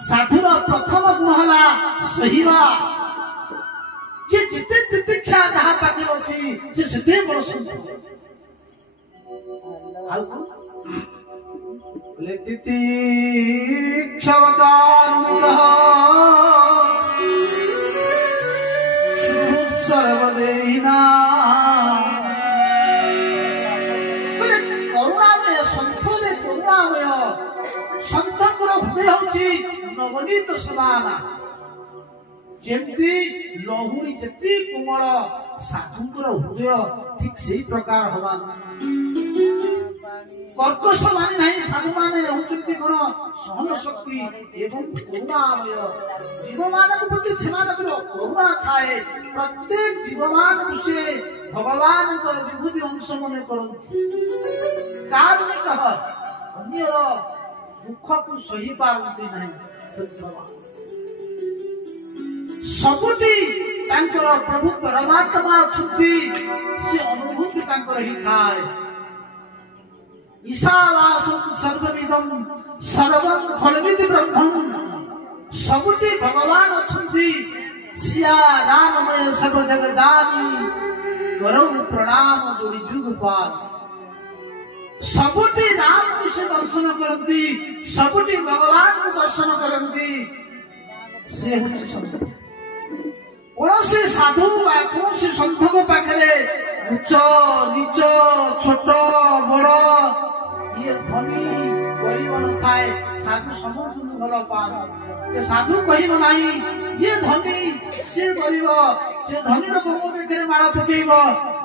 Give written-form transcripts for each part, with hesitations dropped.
साधुर प्रथम गुण है सहिबा जे जिते तितिक्षा जहाँ पाखे अच्छी जे सेते बड़ संत बोले तितिक्षवकारुणिकः सर्वदेहिना बोले करुणामय संतले करुणामय संतर हृदय हूँ नवनीत समाना जेमती लहुरी जेती कोमल साधुंकर हृदय ठीक से प्रकार हवा कर्कश मानी नहीं साधु माने होचंती कोन सहन शक्ति एवं करुणामय जीव मानक प्रति सेमानकर करुणा थाए प्रत्येक जीव मानक से भगवान को विभूति अंश मने करंती कारुणिक अन्यर दुख को सही पारंती नहीं सबुटी तांकर प्रभु परमात्मा छुट्टी से अनुभूति तांकर ही थाए ईशावासं सर्वमिदं सर्वं खलविति ब्रह्मं सबुटी भगवान अछंती सिया राममय सब जग जानी करौ प्रणाम जोड़ी जुगपाल सबुटी राम को से दर्शन करती सबुटी भगवान को दर्शन करती से होची संत कौनसी साधु कौनसी संत को पाखरे उच्च नीच छोट बड़ ये धनी गरीब न थाए साधु समस्त भल पान साधु कहब ना ये धनी से गरीब से धनी लोक मो देखे माड़ पकेब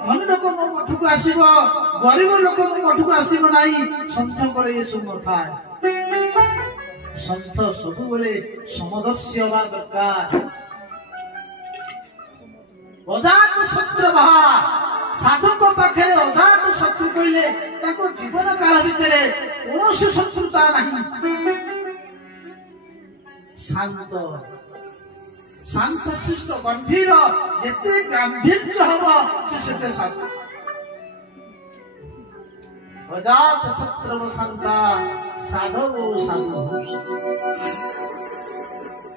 धनी लोक मो मठ को आसब गरीब लोक मो मठ को आसब ना सन्थ को ये सब थाए सन्थ सब बेले समदर्शी हवा दरकार अजात शत्रु बहा साधु को पाखे अजात शत्रु कहले जीवन काल भितर कौन शत्रुता नहीं शांत शांत शिष्ट गंभीर जिते गांभीर्य हम से शांत अजात शत्रु शांता साधव साधु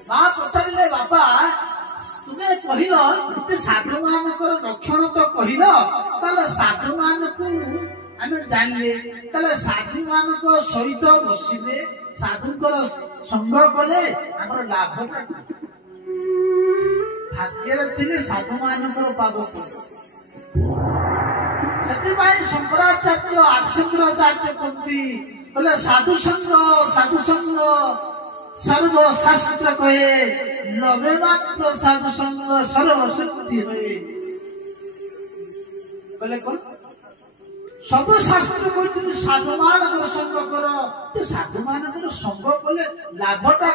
माँ पचारे बापा तुम्हें कहल साधु मान लक्षण तो कहल साधु मान को आम जानले साधु मान सहित बसिले साधुकर संग कले आमर लाभटा भाग्य थे साधु मान पाद से शंकराचार्य आदिशंकराचार्य कहती बोले साधु संग सर्वशास्त्र कहे लवे मात्र साधु संग सर्वशक्ति हुए बोले कौन सब शास्त्र कहते साधु मान संग कर साधु मान संग कले लाभटा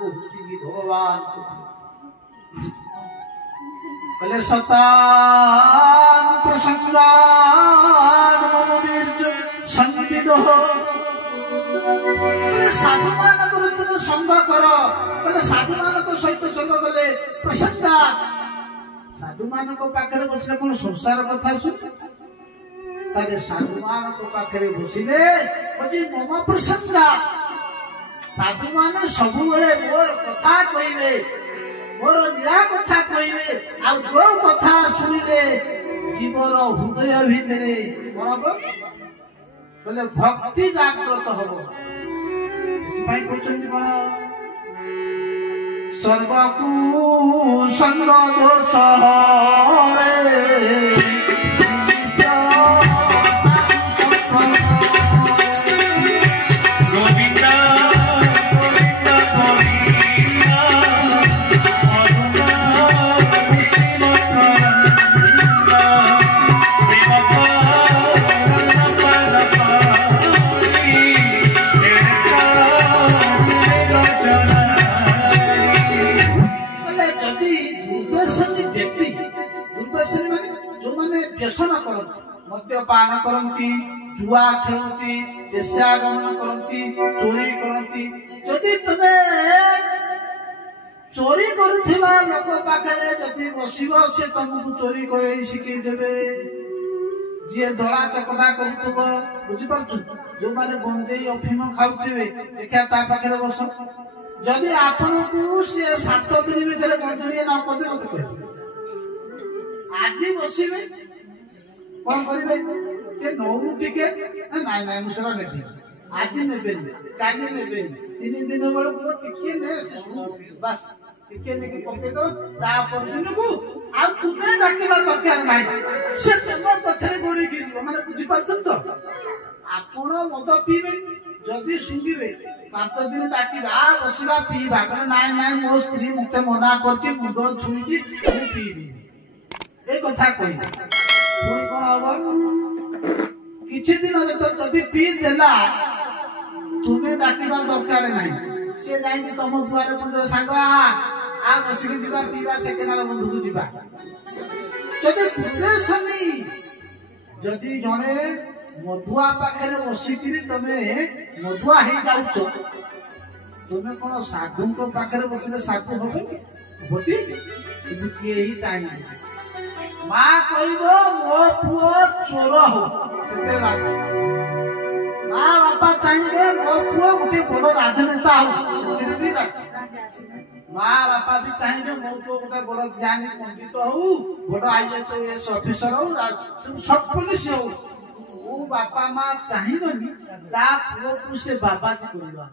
कौन भगवान बोले सतान प्रसंगान संविद साधु मान तुम संग कर साधु मान सहित संग कले प्रसंगा साधु मान पाखे बसले कौन संसार कथा शुण साधु मान पाखे बसले मम प्रसंगा साधु मान सब मोर कथा कहे मोर लीला कथा कहे जो कथा शुणिले जीवर हृदय भितर बोले भक्ति जागृत हम कहते कौन सर्वकु संग दोष मद्यपान करती जुआ खेलती वेश्यागमन करती चोरी करती जदि तुम्हें चोरी करुवा लोक पाखे जदि बसब से तुमको चोरी कर शिखई देवे जी दला चकटा कर बुझीपार जो माने गंजेई अफिम खाऊथिबे देखा ता पाखे बस जदि आपनकू से 7 दिन भीतर गंजड़िए न करदे मत कह आज बसिबे कौन करिबे जे नौरु टिके नाइ नाइ मुसरा नेबी आज नेबेनी काली नेबेनी 3 दिन बेलू टिके ने बस टिके ने पके दो ता पर दिन को आ तुमे डाकिबा दरकार नाही से तुम पछरे गोड़ी गिरबो माने बुझी पाछन तो आपण मद पीबे जदि सुंगिबे 5 दिन डाकिबा बसिबा पीबा कहले नाइ नाइ मो स्त्री मते मना करछि मुंड छुईछि मु पीबी ए कथा कहि कोई कोन हबो किछि दिन जदि पी देला तुमे डाकिबा दरकार नाही से जाई तुम दुआरे पंजर सांग आ बसिकी जीवा पीवा से केनार बंधु को जीवा जदि दुर्देशनी जदि जने मधुआ पाखे बसिकी तमे मधुआ ही जाउछ तुमे कोन साधु को पाखे बसिले साधु होबे कि होती किंतु के ही ताई मां कहबो मो पुओ चोर हो केते राज मां बापा चाहिए मो पुओ गुटे बड़ राजनेता हो सेते भी राज माँ बापा भी चाहिए मो पुओ गोटे बड़ ज्ञानी पंडित हो बड़ आईएएस ऑफिसर हो सब पुलिस हो वो बापा माँ चाहिए ता पुओ को से बाबा जी करवा